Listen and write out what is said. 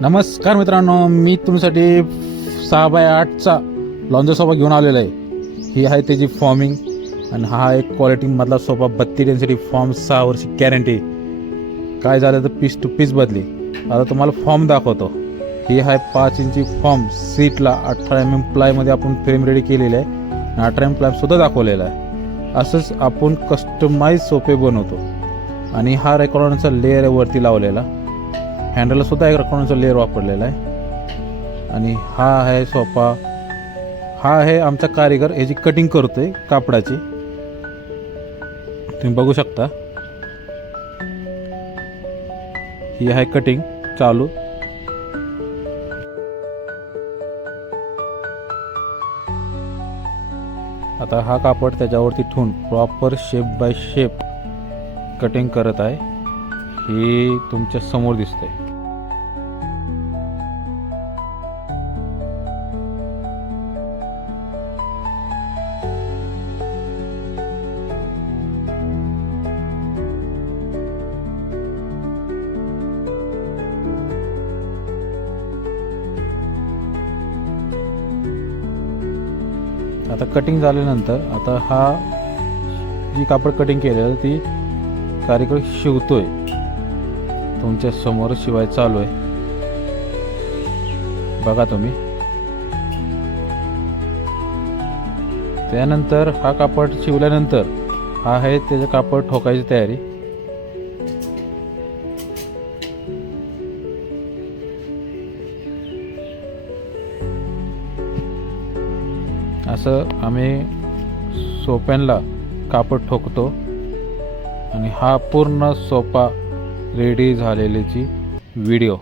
नमस्कार मित्रांनो, मी तुमच्यासाठी 6x8चा लॉन्जर सोफा घेऊन आलेला आहे. ही आहे त्याची फॉर्मिंग आणि हा एक क्वालिटीमधला सोफा 32 डेन्सिटी फॉर्म, 6 वर्षी गॅरंटी. काय झालं तर पीस टू पीस बदली. आता तुम्हाला फॉर्म दाखवतो. ही आहे 5 इंची फॉर्म. सीटला 18 mm प्लायमध्ये आपण फ्रेम रेडी केलेली आहे आणि 18 mm प्लायसुद्धा दाखवलेला आहे. असंच आपण कस्टमाइज सोफे बनवतो आणि हा रेकॉर्डचा लेअर वरती लावलेला. हँडलला सुद्धा एक रेकॉर्डचा लेअर वापरलेला आहे. आणि हा आहे सोफा. हा आहे आमचा कारीगर, ह्याची कटिंग करतोय कापडाची. तुम्ही बघू शकता. ही आहे कटिंग चालू. आता हा कापड त्याच्यावरती ठेवून proper shape by shape cutting करत आहे. हे तुमच्या समोर दिसतंय. आता कटिंग झाल्यानंतर आता हा जी कापड कटिंग केलेलं ती कारीगर शिवतोय. तुमच्या समोर शिवाय चालू आहे, बघा तुम्ही. त्यानंतर हा कापड शिवल्यानंतर हा आहे त्याचं कापड ठोकायची तयारी. असं आम्ही सोफ्यांना कापड ठोकतो आणि हा पूर्ण सोफा रेडी झालेल्याची व्हिडिओ